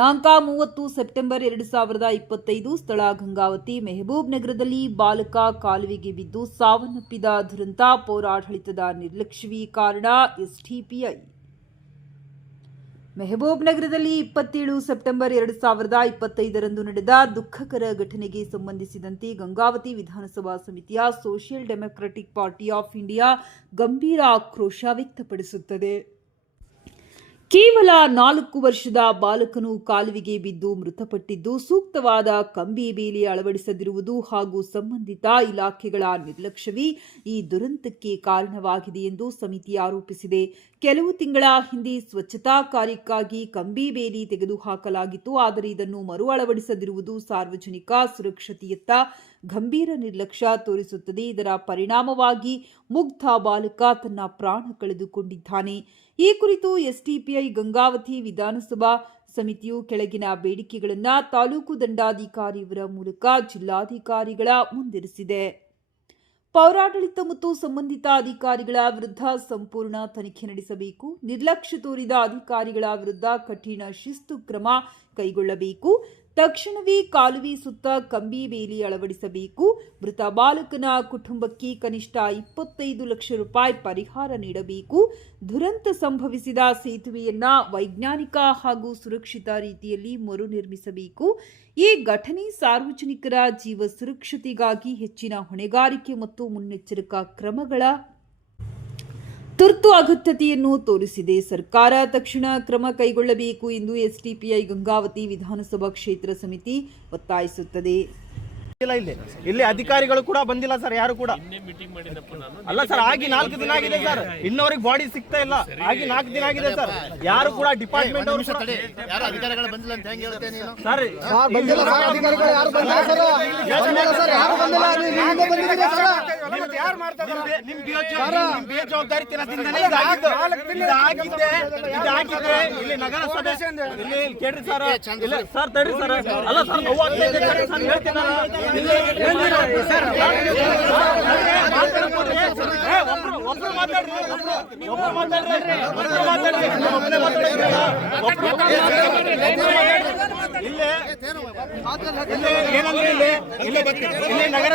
ದಿನಾಂಕ ಮೂವತ್ತು ಸೆಪ್ಟೆಂಬರ್ ಎರಡು ಸಾವಿರದ ಇಪ್ಪತ್ತೈದು, ಸ್ಥಳ ಗಂಗಾವತಿ, ಮೆಹಬೂಬ್ ನಗರದಲ್ಲಿ ಬಾಲಕ ಕಾಲುವೆಗೆ ಬಿದ್ದು ಸಾವನ್ನಪ್ಪಿದ ದುರಂತ ಪೌರಾಡಳಿತದ ನಿರ್ಲಕ್ಷ್ಯವೇ ಕಾರಣ ಎಸ್ಟಿಪಿಐ ಮೆಹಬೂಬ್ ನಗರದಲ್ಲಿ ಇಪ್ಪತ್ತೇಳು ಸೆಪ್ಟೆಂಬರ್ ಎರಡು ಸಾವಿರದ ಇಪ್ಪತ್ತೈದರಂದು ನಡೆದ ದುಃಖಕರ ಘಟನೆಗೆ ಸಂಬಂಧಿಸಿದಂತೆ ಗಂಗಾವತಿ ವಿಧಾನಸಭಾ ಸಮಿತಿಯ Social Democratic Party of India ಗಂಭೀರ ಆಕ್ರೋಶ ವ್ಯಕ್ತಪಡಿಸುತ್ತದೆ. ಕೇವಲ ನಾಲ್ಕು ವರ್ಷದ ಬಾಲಕನು ಕಾಲುವಿಗೆ ಬಿದ್ದು ಮೃತಪಟ್ಟಿದ್ದು ಸೂಕ್ತವಾದ ಕಂಬಿ ಬೇಲಿ ಅಳವಡಿಸದಿರುವುದು ಹಾಗೂ ಸಂಬಂಧಿತ ಇಲಾಖೆಗಳ ನಿರ್ಲಕ್ಷ್ಯವೇ ಈ ದುರಂತಕ್ಕೆ ಕಾರಣವಾಗಿದೆ ಎಂದು ಸಮಿತಿ ಆರೋಪಿಸಿದೆ. ಕೆಲವು ತಿಂಗಳ ಹಿಂದೆ ಸ್ವಚ್ಛತಾ ಕಾರ್ಯಕ್ಕಾಗಿ ಕಂಬಿ ಬೇಲಿ ತೆಗೆದುಹಾಕಲಾಗಿತ್ತು, ಆದರೆ ಇದನ್ನು ಮರು ಅಳವಡಿಸದಿರುವುದು ಸಾರ್ವಜನಿಕ ಸುರಕ್ಷತೆಯತ್ತ ಗಂಭೀರ ನಿರ್ಲಕ್ಷ್ಯ ತೋರಿಸುತ್ತದೆ. ಇದರ ಪರಿಣಾಮವಾಗಿ ಮುಗ್ಧ ಬಾಲಕ ತನ್ನ ಪ್ರಾಣ ಕಳೆದುಕೊಂಡಿದ್ದಾನೆ. ಈ ಕುರಿತು ಎಸ್ಟಿಪಿಐ ಗಂಗಾವತಿ ವಿಧಾನಸಭಾ ಸಮಿತಿಯು ಕೆಳಗಿನ ಬೇಡಿಕೆಗಳನ್ನು ತಾಲೂಕು ದಂಡಾಧಿಕಾರಿಯವರ ಮೂಲಕ ಜಿಲ್ಲಾಧಿಕಾರಿಗಳ ಮುಂದಿರಿಸಿದೆ. ಪೌರಾಡಳಿತ ಮತ್ತು ಸಂಬಂಧಿತ ಅಧಿಕಾರಿಗಳ ವಿರುದ್ಧ ಸಂಪೂರ್ಣ ತನಿಖೆ ನಡೆಸಬೇಕು. ನಿರ್ಲಕ್ಷ್ಯ ತೋರಿದ ಅಧಿಕಾರಿಗಳ ವಿರುದ್ಧ ಕಠಿಣ ಶಿಸ್ತು ಕ್ರಮ ಕೈಗೊಳ್ಳಬೇಕು. ತಕ್ಷಣವೇ ಕಾಲುವೆ ಸುತ್ತ ಕಂಬಿ ಬೇಲಿ ಅಳವಡಿಸಬೇಕು. ಮೃತ ಬಾಲಕನ ಕುಟುಂಬಕ್ಕೆ ಕನಿಷ್ಠ ಇಪ್ಪತ್ತೈದು ಲಕ್ಷ ರೂಪಾಯಿ ಪರಿಹಾರ ನೀಡಬೇಕು. ದುರಂತ ಸಂಭವಿಸಿದ ಸೇತುವೆಯನ್ನ ವೈಜ್ಞಾನಿಕ ಹಾಗೂ ಸುರಕ್ಷಿತ ರೀತಿಯಲ್ಲಿ ಮರು ನಿರ್ಮಿಸಬೇಕು. ಈ ಘಟನೆ ಸಾರ್ವಜನಿಕರ ಜೀವ ಸುರಕ್ಷತೆಗಾಗಿ ಹೆಚ್ಚಿನ ಹೊಣೆಗಾರಿಕೆ ಮತ್ತು ಮುನ್ನೆಚ್ಚರಿಕಾ ಕ್ರಮಗಳ ತುರ್ತು ಅಗತ್ಯತೆಯನ್ನು ತೋರಿಸಿದೆ. ಸರ್ಕಾರ ತಕ್ಷಣ ಕ್ರಮ ಕೈಗೊಳ್ಳಬೇಕು ಎಂದು ಎಸ್ಟಿಪಿಐ ಗಂಗಾವತಿ ವಿಧಾನಸಭಾ ಕ್ಷೇತ್ರ ಸಮಿತಿ ಒತ್ತಾಯಿಸುತ್ತದೆ. ಇಲ್ಲ ಇಲ್ಲಿ. ಇಲ್ಲಿ ಅಧಿಕಾರಿಗಳು ಕೂಡ ಬಂದಿಲ್ಲ ಸರ್ ಯಾರು ಕೂಡ. ಅಲ್ಲ ಸರ್ ಆಗಿ ನಾಲ್ಕು ದಿನ ಆಗಿದೆ ಸರ್. ಇನ್ನೋರಿಗೆ ಬಾಡಿ ಸಿಗ್ತಾ ಇಲ್ಲ. ಆಗಿ ನಾಲ್ಕು ದಿನ ಆಗಿದೆ ಸರ್. ಯಾರು ಕೂಡ ಡಿಪಾರ್ಟ್ಮೆಂಟ್ ಅವರು ಸರ್? ಅಧಿಕಾರಿಗಳು ಯಾರು ನಿಮ್ ಬೇಜವಾಬ್ದಾರಿ- ಇದಾಗಿದ್ದು. ಇದಾಗಿದೆ ಇಲ್ಲಿ ನಗರಸಭೆ ಇಲ್ಲಿ ಕೇಳ್ರಿ ಸರ್ ಇಲ್ಲ ಸರ್ ತಡ್ರಿ ಸರ್ ಅಲ್ಲ ಸರ್ ಇದೆ ಸರ್ ಹೇಳ್ತೀನಿ ಒಬ್ರು ಮಾತಾಡ್ರಿ ಒಬ್ರು ಮಾತಾಡ್ರಿ ಒಬ್ರು ಮಾತಾಡ್ರಿ ಮಾತಾಡ್ರಿ ಒಬ್ರು ಮಾತಾಡ್ರಿ ಇಲ್ಲಿ ಏನಂದ್ರೆ ಇಲ್ಲಿ ನಗರ,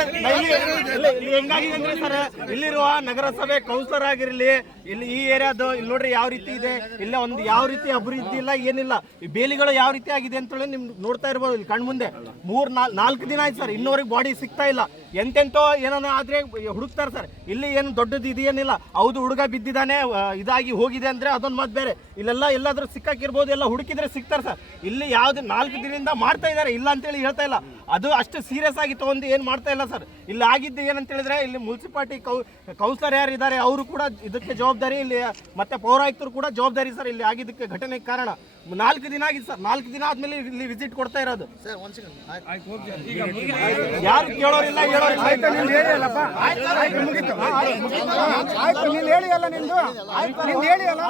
ಇಲ್ಲಿ ಹೆಂಗಾಗಿದೆ ಅಂದ್ರೆ ಸರ್, ಇಲ್ಲಿರುವ ನಗರಸಭೆ ಕೌನ್ಸಿಲರ್ ಆಗಿರಲಿ, ಇಲ್ಲಿ ಈ ಏರಿಯಾದು, ಇಲ್ಲಿ ನೋಡ್ರಿ ಯಾವ ರೀತಿ ಇದೆ, ಇಲ್ಲ ಒಂದು ಯಾವ ರೀತಿ ಅಭಿವೃದ್ಧಿ ಇಲ್ಲ, ಏನಿಲ್ಲ. ಈ ಬೇಲಿಗಳು ಯಾವ ರೀತಿ ಆಗಿದೆ ಅಂತೇಳಿ ನಿಮ್ ನೋಡ್ತಾ ಇರ್ಬೋದು, ಇಲ್ಲಿ ಕಣ್ಮುಂದೆ. ಮೂರ್, ನಾಲ್, ನಾಲ್ಕು ದಿನ ಆಯ್ತು ಸರ್, ಇನ್ನೂವರೆಗೆ ಬಾಡಿ ಸಿಗ್ತಾ ಇಲ್ಲ. ಎಂತೆಂತೋ ಏನೋ ಆದರೆ ಹುಡುಕ್ತಾರೆ ಸರ್. ಇಲ್ಲಿ ಏನು ದೊಡ್ಡದು ಇದೇನಿಲ್ಲ. ಹೌದು ಹುಡುಗ ಬಿದ್ದಿದ್ದಾನೆ ಇದಾಗಿ ಹೋಗಿದೆ ಅಂದ್ರೆ ಅದೊಂದು ಮಾತು ಬೇರೆ. ಇಲ್ಲೆಲ್ಲ ಎಲ್ಲಾದರೂ ಸಿಕ್ಕಾಕಿರ್ಬೋದು ಎಲ್ಲ ಹುಡುಕಿದ್ರೆ ಸಿಗ್ತಾರೆ ಸರ್. ಇಲ್ಲಿ ಯಾವ್ದು ನಾಲ್ಕು ದಿನದಿಂದ ಮಾಡ್ತಾ ಇದ್ದಾರೆ ಇಲ್ಲ ಅಂತೇಳಿ ಹೇಳ್ತಾ ಇಲ್ಲ. ಅದು ಅಷ್ಟು ಸೀರಿಯಸ್ ಆಗಿ ತಗೊಂಡು ಏನು ಮಾಡ್ತಾ ಇಲ್ಲ ಸರ್. ಇಲ್ಲಿ ಆಗಿದ್ದು ಏನಂತ ಹೇಳಿದ್ರೆ ಇಲ್ಲಿ ಮುನ್ಸಿಪಾಲಿಟಿ ಕೌ ಕೌನ್ಸಿಲರ್ ಯಾರು ಇದ್ದಾರೆ ಅವರು ಕೂಡ ಇದಕ್ಕೆ ಜವಾಬ್ದಾರಿ ಇಲ್ಲಿ ಮತ್ತೆ ಪೌರಾಯುಕ್ತರು ಕೂಡ ಜವಾಬ್ದಾರಿ ಸರ್ ಇಲ್ಲಿ ಆಗಿದ್ದಕ್ಕೆ ಘಟನೆಗೆ ಕಾರಣ. ನಾಲ್ಕು ದಿನ ಆಗಿದೆ ಸರ್. ನಾಲ್ಕು ದಿನ ಆದ್ಮೇಲೆ ಇಲ್ಲಿ ವಿಸಿಟ್ ಕೊಡ್ತಾ ಇರೋದು. ಸರ್ ಒಂದ್ ಸೆಕೆಂಡ್ ಯಾರು ಕೇಳೋರಿಲ್ಲ ಹೇಳೋರಿಲ್ಲ. ಆಯ್ತು ನೀನು ಹೇಳಿ ಅಲ್ಲಪ್ಪ. ಆಯ್ತು ಮುಗೀತು. ಆಯ್ತು ನೀನು ಹೇಳಿ ಅಲ್ಲ ನಿಂದು. ಆಯ್ತು ನೀನು ಹೇಳಿ ಅಲ್ಲ